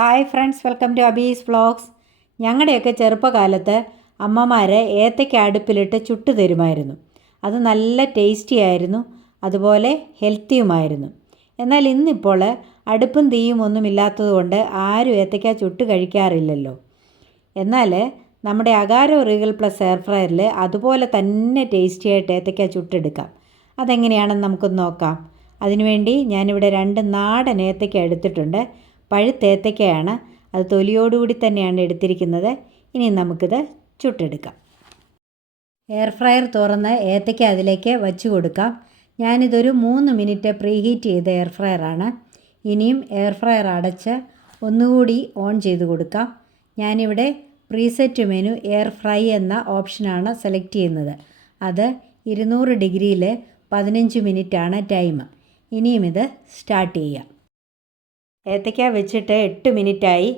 Hi friends, welcome to Abi's vlogs. ഞങ്ങളുടെയൊക്കെ ചെറുപ്പകാലത്ത് അമ്മമാർ ഏത്തയ്ക്ക അടുപ്പിലിട്ട് ചുട്ട് തരുമായിരുന്നു. അത് നല്ല ടേസ്റ്റി ആയിരുന്നു, അതുപോലെ ഹെൽത്തിയുമായിരുന്നു. എന്നാൽ ഇന്നിപ്പോൾ അടുപ്പും തീയും ഒന്നും ഇല്ലാത്തതുകൊണ്ട് ആരും ഏത്തയ്ക്ക ചുട്ട് കഴിക്കാറില്ലല്ലോ. എന്നാൽ നമ്മുടെ അഗാരോ റീഗൽ പ്ലസ് എയർ ഫ്രയറിൽ അതുപോലെ തന്നെ ടേസ്റ്റി ആയിട്ട് ഏത്തയ്ക്ക ചുട്ടെടുക്കാം. അതെങ്ങനെയാണെന്ന് നമുക്കൊന്ന് നോക്കാം. അതിനുവേണ്ടി ഞാനിവിടെ 2 നാടൻ ഏത്തയ്ക്ക എടുത്തിട്ടുണ്ട്. പഴുത്ത ഏത്തയ്ക്കയാണ്, അത് തൊലിയോടുകൂടി തന്നെയാണ് എടുത്തിരിക്കുന്നത്. ഇനി നമുക്കിത് ചുട്ടെടുക്കാം. എയർ ഫ്രയർ തുറന്ന് ഏത്തയ്ക്ക അതിലേക്ക് വച്ച് കൊടുക്കാം. ഞാനിതൊരു 3 മിനിറ്റ് പ്രീഹീറ്റ് ചെയ്ത എയർ ഫ്രയറാണ്. ഇനിയും എയർ ഫ്രയർ അടച്ച് ഒന്നുകൂടി ഓൺ ചെയ്ത് കൊടുക്കാം. ഞാനിവിടെ പ്രീസെറ്റ് മെനു എയർ ഫ്രൈ എന്ന ഓപ്ഷനാണ് സെലക്ട് ചെയ്യുന്നത്. അത് 200 ഡിഗ്രിയിൽ 15 മിനിറ്റാണ് ടൈം. ഇനിയും ഇത് സ്റ്റാർട്ട് ചെയ്യാം. ഏത്തയ്ക്ക വെച്ചിട്ട് 8 മിനിറ്റായി.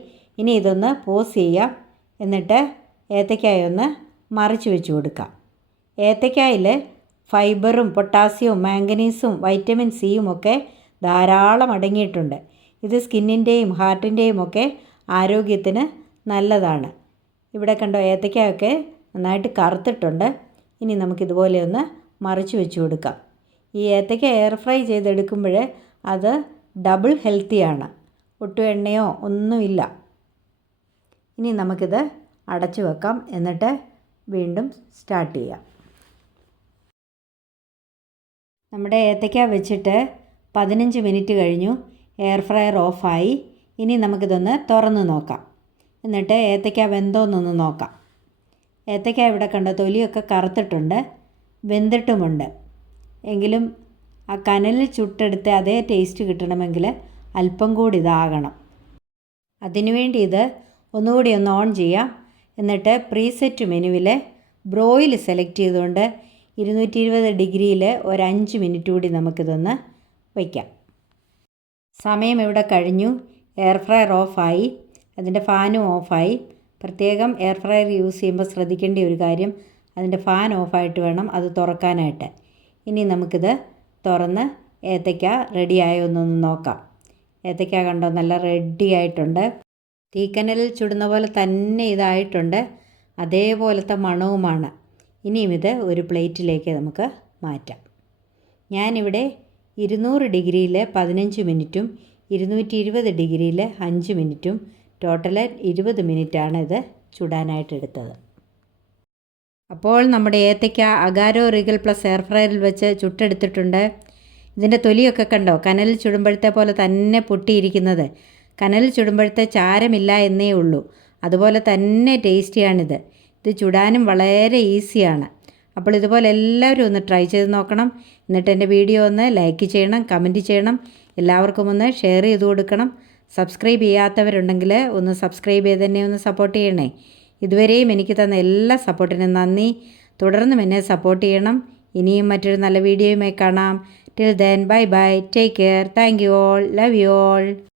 ഇനി ഇതൊന്ന് പോസ് ചെയ്യാം. എന്നിട്ട് ഏത്തയ്ക്കായൊന്ന് മറിച്ച് വെച്ച് കൊടുക്കാം. ഏത്തയ്ക്കായിൽ ഫൈബറും പൊട്ടാസ്യവും മാംഗനീസും വൈറ്റമിൻ സിയും ഒക്കെ ധാരാളം അടങ്ങിയിട്ടുണ്ട്. ഇത് സ്കിന്നിൻ്റെയും ഹാർട്ടിൻ്റെയും ഒക്കെ ആരോഗ്യത്തിന് നല്ലതാണ്. ഇവിടെ കണ്ടോ, ഏത്തയ്ക്കയൊക്കെ നന്നായിട്ട് കറുത്തിട്ടുണ്ട്. ഇനി നമുക്കിതുപോലെ ഒന്ന് മറിച്ച് വെച്ച് കൊടുക്കാം. ഈ ഏത്തയ്ക്ക എയർ ഫ്രൈ ചെയ്തെടുക്കുമ്പോൾ അത് ഡബിൾ ഹെൽത്തിയാണ്. ഒട്ടും എണ്ണയോ ഒന്നുമില്ല. ഇനി നമുക്കിത് അടച്ചു വെക്കാം. എന്നിട്ട് വീണ്ടും സ്റ്റാർട്ട് ചെയ്യാം. നമ്മുടെ ഏത്തയ്ക്ക വെച്ചിട്ട് 15 മിനിറ്റ് കഴിഞ്ഞു. എയർ ഫ്രയർ ഓഫായി. ഇനി നമുക്കിതൊന്ന് തുറന്ന് നോക്കാം. എന്നിട്ട് ഏത്തയ്ക്ക വെന്തോന്നൊന്ന് നോക്കാം. ഏത്തയ്ക്ക ഇവിടെ കണ്ട തൊലിയൊക്കെ കറുത്തിട്ടുണ്ട്, വെന്തിട്ടുമുണ്ട്. എങ്കിലും ആ കനലിൽ ചുട്ടെടുത്ത് അതേ ടേസ്റ്റ് കിട്ടണമെങ്കിൽ അല്പം കൂടി ഇതാകണം. അതിനുവേണ്ടി ഇത് ഒന്നുകൂടി ഒന്ന് ഓൺ ചെയ്യാം. എന്നിട്ട് പ്രീസെറ്റ് മെനുവിൽ ബ്രോയിൽ സെലക്ട് ചെയ്തുകൊണ്ട് 220 ഡിഗ്രിയിൽ ഒരു 5 മിനിറ്റ് കൂടി നമുക്കിതൊന്ന് വയ്ക്കാം. സമയം ഇവിടെ കഴിഞ്ഞു. എയർ ഫ്രയർ ഓഫായി, അതിൻ്റെ ഫാനും ഓഫായി. പ്രത്യേകം എയർ ഫ്രയർ യൂസ് ചെയ്യുമ്പോൾ ശ്രദ്ധിക്കേണ്ട ഒരു കാര്യം, അതിൻ്റെ ഫാൻ ഓഫായിട്ട് വേണം അത് തുറക്കാനായിട്ട്. ഇനി നമുക്കിത് തുറന്ന് ഏത്തയ്ക്ക റെഡിയായോ എന്നൊന്ന് നോക്കാം. ഏത്തയ്ക്ക കണ്ടോ, നല്ല റെഡി ആയിട്ടുണ്ട്. തീക്കനലിൽ ചുടുന്ന പോലെ തന്നെ ഇതായിട്ടുണ്ട്. അതേപോലത്തെ മണവുമാണ്. ഇനിയും ഇത് ഒരു പ്ലേറ്റിലേക്ക് നമുക്ക് മാറ്റാം. ഞാനിവിടെ 200 ഡിഗ്രിയിൽ 15 മിനിറ്റും 220 ഡിഗ്രിയിൽ 5 മിനിറ്റും ടോട്ടൽ 20 മിനിറ്റാണ് ഇത് ചുടാനായിട്ട് എടുത്തത്. അപ്പോൾ നമ്മുടെ ഏത്തയ്ക്ക അഗാരോ റീഗൽ പ്ലസ് എയർ ഫ്രയറിൽ വെച്ച് ചുട്ടെടുത്തിട്ടുണ്ട്. ഇതിൻ്റെ തൊലിയൊക്കെ കണ്ടോ, കനലിൽ ചുടുമ്പോഴത്തെ പോലെ തന്നെ പൊട്ടിയിരിക്കുന്നത്. കനലിൽ ചുടുമ്പോഴത്തെ ചാരമില്ല എന്നേ ഉള്ളൂ. അതുപോലെ തന്നെ ടേസ്റ്റിയാണിത്. ഇത് ചുടാനും വളരെ ഈസിയാണ്. അപ്പോൾ ഇതുപോലെ എല്ലാവരും ഒന്ന് ട്രൈ ചെയ്ത് നോക്കണം. എന്നിട്ട് എൻ്റെ വീഡിയോ ഒന്ന് ലൈക്ക് ചെയ്യണം, കമൻറ്റ് ചെയ്യണം, എല്ലാവർക്കും ഒന്ന് ഷെയർ ചെയ്ത് കൊടുക്കണം. സബ്സ്ക്രൈബ് ചെയ്യാത്തവരുണ്ടെങ്കിൽ ഒന്ന് സബ്സ്ക്രൈബ് ചെയ്ത് തന്നെ ഒന്ന് സപ്പോർട്ട് ചെയ്യണേ. ഇതുവരെയും എനിക്ക് തന്ന എല്ലാ സപ്പോർട്ടിനും നന്ദി. തുടർന്നും എന്നെ സപ്പോർട്ട് ചെയ്യണം. ഇനിയും മറ്റൊരു നല്ല വീഡിയോയുമായി കാണാം. Till then, bye bye, take care, thank you all, love you all.